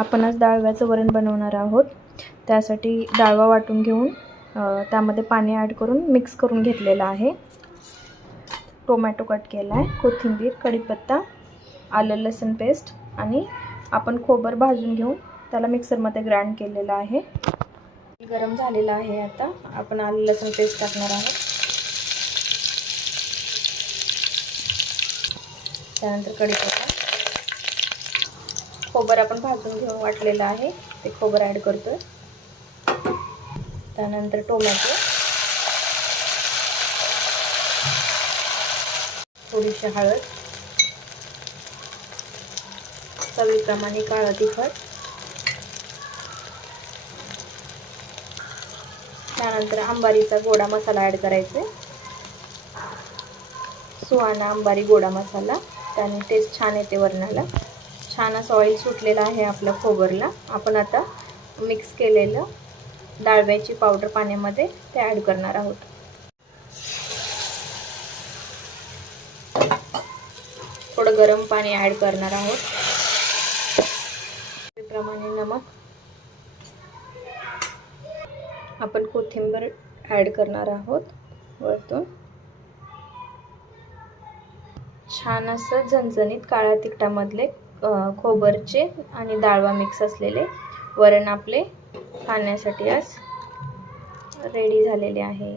आपण आज डाळव्याचं वरण बनवणार आहोत। त्यासाठी डाळवा वाटून घेऊन त्यामध्ये पाणी ॲड करून मिक्स करून घेतलेला आहे। टोमॅटो कट केला आहे, कोथिंबीर, कढीपत्ता, आलं लसूण पेस्ट आणि आपण खोबर भाजून घेऊन त्याला मिक्सरमध्ये ग्राइंड केलेला आहे। गरम झालेला आहे। आता आपण आलं लसूण पेस्ट टाकणार आहोत। त्यानंतर कढीपत्ता, खोबर आपण भाजून घेऊन वाटलेलं आहे ते खोबर ॲड करतोय। त्यानंतर टोमॅटो, थोडीशी हळद, चवीप्रमाणे काळं तिखट, त्यानंतर अंबारीचा गोडा मसाला ॲड करायचा, सुहाना अंबारी गोडा मसाला, त्याने टेस्ट छान येते वरणाला। छान असं ऑइल सुटलेलं आहे आपल्या खोबरला। आपण आता मिक्स केलेलं डाळव्याची पावडर पाण्यामध्ये ते ॲड करणार आहोत। थोडं गरम पाणी ॲड करणार आहोत। त्याप्रमाणे नमक, आपण कोथिंबीर ॲड करणार आहोत वरतून। छान असं झणझणीत काळ्या तिखटामधले खोबरचे आणि डाळवा मिक्स असलेले वरण आपले खाण्यासाठी आज रेडी झालेले आहे।